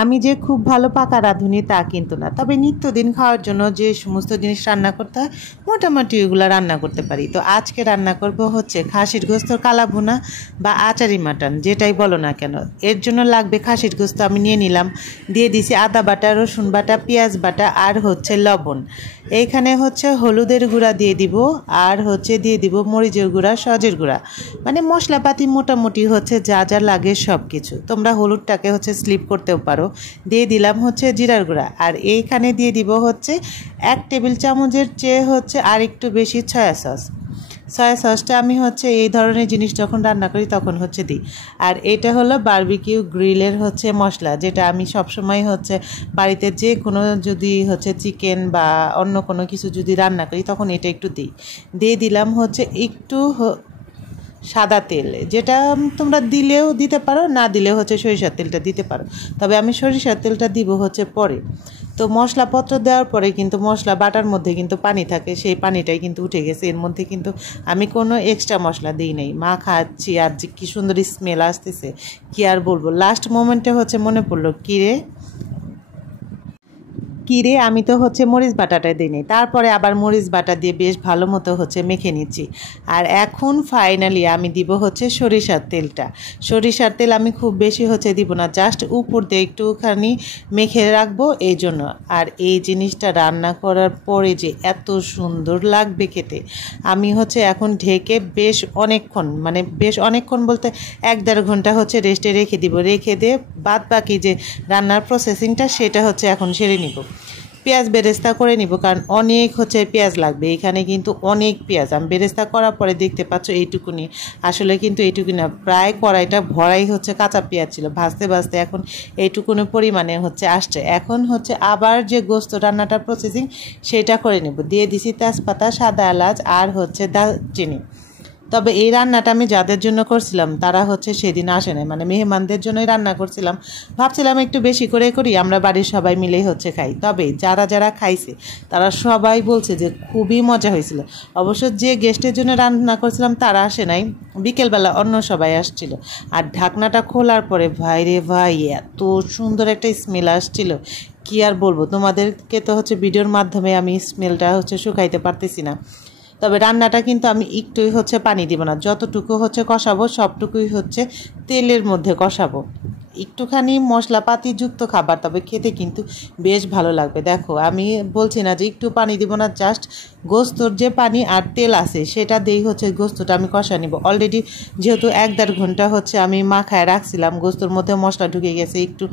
আমি যে খুব ভালো পাকা রাঁধুনি তা কিন্তু না, তবে নিত্যদিন খাওয়ার জন্য যে সমস্ত জিনিস রান্না করতে হয় মোটামুটি ওগুলো রান্না করতে পারি। তো আজকে রান্না করব হচ্ছে খাসির গোস্তর কালা ভুনা বা আচারি মাটন, যেটাই বলো না কেন। এর জন্য লাগবে খাসির গোস্ত আমি নিয়ে নিলাম, দিয়ে দিছি আদা বাটা, রসুন বাটা, পেঁয়াজ বাটা আর হচ্ছে লবণ। এইখানে হচ্ছে হলুদের গুঁড়া দিয়ে দিব, আর হচ্ছে দিয়ে দিব মরিচের গুঁড়া, সজের গুঁড়া, মানে মশলাপাতি মোটামুটি হচ্ছে যা যা লাগে সব কিছু। তোমরা হলুদটাকে হচ্ছে স্লিপ করতেও পারো। দিয়ে দিলাম হচ্ছে জিরার গুঁড়া, আর এইখানে দিয়ে দিব হচ্ছে 1 টেবিল চামচের চেয়ে হচ্ছে আর একটু বেশি সয়া সস। সয়া সসটা আমি হচ্ছে এই ধরনের জিনিস যখন রান্না করি তখন হচ্ছে দিই। আর এটা হলো বারবিকিউ গ্রিলের হচ্ছে মশলা, যেটা আমি সবসময় হচ্ছে বাড়িতে যে কোনো যদি হচ্ছে চিকেন বা অন্য কোনো কিছু যদি রান্না করি তখন এটা একটু দিই। দিয়ে দিলাম হচ্ছে একটু সাদা তেল, যেটা তোমরা দিলেও দিতে পারো, না দিলেও হচ্ছে সরিষার তেলটা দিতে পারো, তবে আমি সরিষার তেলটা দিব হচ্ছে পরে। তো মশলাপত্র দেওয়ার পরে কিন্তু মশলা বাটার মধ্যে কিন্তু পানি থাকে, সেই পানিটাই কিন্তু উঠে গেছে। এর মধ্যে কিন্তু আমি কোনো এক্সট্রা মশলা দিই নাই। মা খাচ্ছি আর যে কী সুন্দর স্মেল আসতেছে, কি আর বলবো। লাস্ট মোমেন্টে হচ্ছে মনে পড়লো কিরে আমি তো হচ্ছে মরিচ বাটাটা দিইনি, তারপরে আবার মরিচ বাটা দিয়ে বেশ ভালো মতো হচ্ছে মেখে নিচ্ছি। আর এখন ফাইনালি আমি দিব হচ্ছে সরিষার তেলটা। সরিষার তেল আমি খুব বেশি হচ্ছে দিব না, জাস্ট উপর দিয়ে একটুখানি মেখে রাখবো এই জন্য। আর এই জিনিসটা রান্না করার পরে যে এত সুন্দর লাগবে খেতে, আমি হচ্ছে এখন ঢেকে বেশ অনেকক্ষণ বলতে 1-1.5 ঘন্টা হচ্ছে রেস্টে রেখে দিব। রেখে দিয়ে বাদ বাকি যে রান্নার প্রসেসিংটা সেটা হচ্ছে এখন সেরে নিব। পেঁয়াজ বেরেস্তা করে নিব, কারণ অনেক হচ্ছে পেঁয়াজ লাগবে। এখানে কিন্তু অনেক পেঁয়াজ আমি বেরেস্তা করার পরে দেখতে পাচ্ছ এইটুকুনি, আসলে কিন্তু এইটুকুনি না, প্রায় কড়াইটা ভরাই হচ্ছে কাঁচা পেঁয়াজ ছিল। ভাজতে ভাজতে এখন এইটুকুনি পরিমাণে হচ্ছে আসছে। এখন হচ্ছে আবার যে গোস্ত রান্নাটার প্রসেসিং সেটা করে নেব। দিয়ে দিছি তেজপাতা, সাদা এলাচ আর হচ্ছে দারচিনি। তবে এই রান্নাটা আমি যাদের জন্য করছিলাম তারা হচ্ছে সেদিন আসে না, মানে মেহমানদের জন্যই রান্না করছিলাম। ভাবছিলাম একটু বেশি করে করি, আমরা বাড়ির সবাই মিলেই হচ্ছে খাই। তবে যারা যারা খাইছে তারা সবাই বলছে যে খুবই মজা হয়েছিল। অবশ্য যে গেস্টের জন্য রান্না করছিলাম তারা আসে নাই, বিকেলবেলা অন্য সবাই আসছিল। আর ঢাকনাটা খোলার পরে ভাই রে ভাই, এত সুন্দর একটা স্মেল আসছিল, কি আর বলবো তোমাদেরকে। তো হচ্ছে ভিডিওর মাধ্যমে আমি স্মেলটা হচ্ছে শুকাইতে পারতেছি না। তবে রান্নাটা কিন্তু আমি একটুই হচ্ছে পানি দিব না, যতটুকু হচ্ছে কষাবো সবটুকুই হচ্ছে তেলের মধ্যে কষাবো। একটুখানি মশলাপাতি যুক্ত খাবার, তবে খেতে কিন্তু বেশ ভালো লাগবে। দেখো আমি বলছি না যে একটু পানি দিব না, জাস্ট গোস্তর যে পানি আর তেল আছে সেটা দিয়েই হচ্ছে গোস্তটা আমি কষা নিব। অলরেডি যেহেতু 1-1.5 ঘন্টা হচ্ছে আমি মাখায় রাখছিলাম, গোস্তর মধ্যে মশলা ঢুকে গেছে, একটু